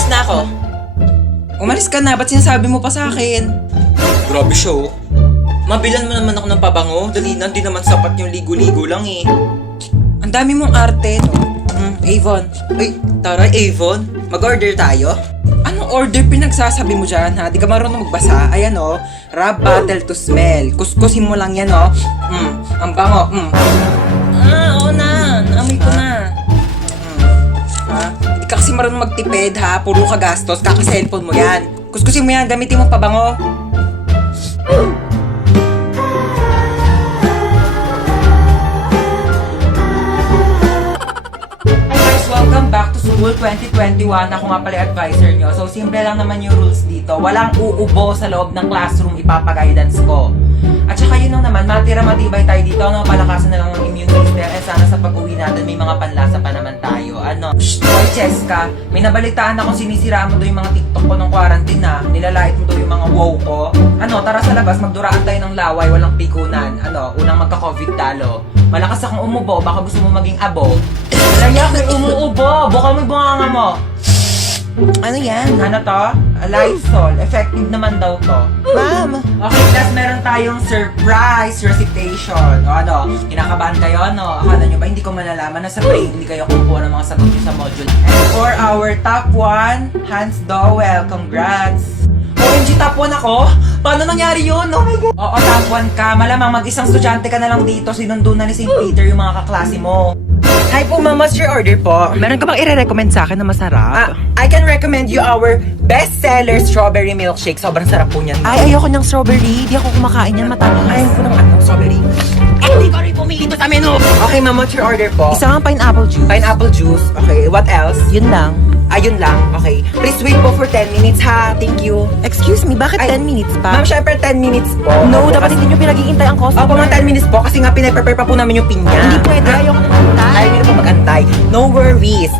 Alis na ako. Umalis ka na, ba't sinasabi mo pa sa akin? Grabe siya oh. Mabilan mo naman ako ng pabango. Dali na, di naman sapat yung ligo-ligo lang eh. Ang dami mong arte, no? Avon. Ay, taray, Avon. Mag-order tayo? Anong order pinagsasabi mo dyan, ha? Di ka marunong magbasa. Ayan, oh. Rub bottle to smell. Kuskusin mo lang yan, oh. Ang bango. Oo na. Naamoy ko na. Ha? Di ka kasi marunong magtipid, ha? Puro ka gastos. Kaka-cellphone mo yan. Kuskusin mo yan. Gamitin mo pabango. Welcome back to School 2021. Ako nga pala advisor nyo. So, simple lang naman yung rules dito. Walang uubo sa loob ng classroom, ipapag-guidance ko. At saka yun lang naman, matira-matibay tayo dito. Ano, palakasan na lang ng immune system. Eh, sana sa pag-uwi natin, may mga panlasa pa naman tayo. Ano? Hoy, Cheska, may nabalitaan akong sinisiraan mo daw yung mga TikTok ko nung quarantine na. Nilalait mo daw yung mga wow ko. Ano, tara sa labas, magduraan tayo ng laway, walang pikunan. Ano, unang magka-COVID talo. Malakas akong umubo, baka gusto mo maging abo. Layak, may umuubo! Buka mo yung bunganga mo! Ano yan? Ano to? Lysol. Effective naman daw to. Ma'am! Okay, class, meron tayong surprise recitation. O ano, kinakabahan kayo, no? Akala nyo ba hindi ko malalaman na sa brain hindi kayo kukuha ng mga sagot nyo sa module. And for our top 1, Hans Dowell. Congrats! OMG, top 1 ako? Paano nangyari yun? Oh my God! Oo, top 1 ka. Malamang mag-isang estudyante ka na lang dito. Sinundo na ni St. Peter yung mga kaklase mo. Hi po, ma'am. What's your order po? Meron ka bang i-recommend sa akin na masarap? I can recommend you our best-seller strawberry milkshake. Sobrang sarap po niyan. Ay, ayoko ng strawberry. Di ako kumakain yan, matamis. Ayaw ko ng strawberry. Hindi ko rin pumili ito sa menu. Okay, ma'am. What's your order po? Isang pineapple juice. Pineapple juice. Okay, what else? Yun lang. Ayun lang. Okay. Please wait po for 10 minutes, ha? Thank you. Excuse me, bakit Ay, 10 minutes pa? Ma'am, syempre 10 minutes po. No, dapat hindi nyo pinag-iintay ang customer. Opo, ma'am, 10 minutes po kasi nga pinaprepare pa po namin yung pinya. Hindi pwede, ayoko na mag-antay. Ayaw nyo na po mag-antay. No worries.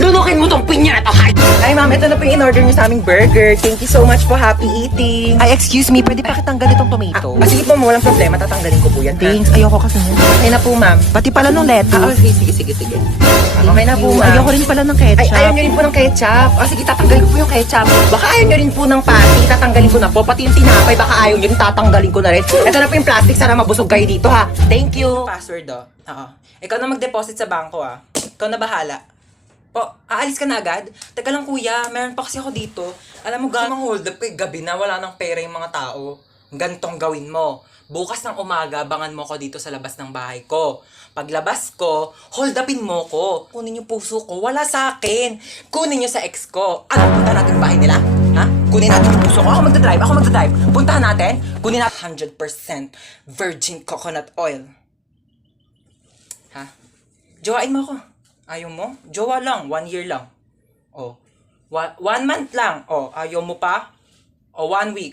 Lunukin mo tong pinya na to, ha? Ay, ma'am, ito na po yung in-order nyo sa aming burger. Thank you so much po. Happy eating. Ay, excuse me, pwede pa kitanggal itong tomato? Sige po, walang problema. Tatanggalin ko po yan. Thanks, ayoko kasi yan. Okay na po, ma'am. Pati pala nung lettuce. Sige. Okay na po, ma'am. Ayoko rin pala ng ketchup. Ay, ayaw nyo rin po ng ketchup. Sige, tatanggalin ko po yung ketchup. Baka ayaw nyo rin po ng patty. Tatanggalin ko na po. Pati yung tinapay, baka ayaw nyo rin. Tatanggalin ko na rin. Ito na po yung plastic. Sana mabusog kayo dito, ha? Thank you. Password, oh. Oo. Ikaw na mag-deposit sa bangko, ah. Ikaw na bahala. Po, aalis ka na agad? Teka lang, kuya. Meron pa kasi ako dito. Alam mo, gamang hold up kay gabi na wala nang pera yung mga tao. Gantong gawin mo. Bukas ng umaga, abangan mo ko dito sa labas ng bahay ko. Paglabas ko, hold upin mo ko. Kunin yung puso ko, wala sa akin. Kunin nyo sa ex ko. Ano, punta natin yung bahay nila? Ha? Kunin natin yung puso ko. Ako magdadrive. Puntahan natin. Kunin natin 100% virgin coconut oil. Ha? Jowain mo ko. Ayaw mo? Jowa lang. 1 year lang. Oh. 1 month lang. Oh, ayaw mo pa? O 1 week.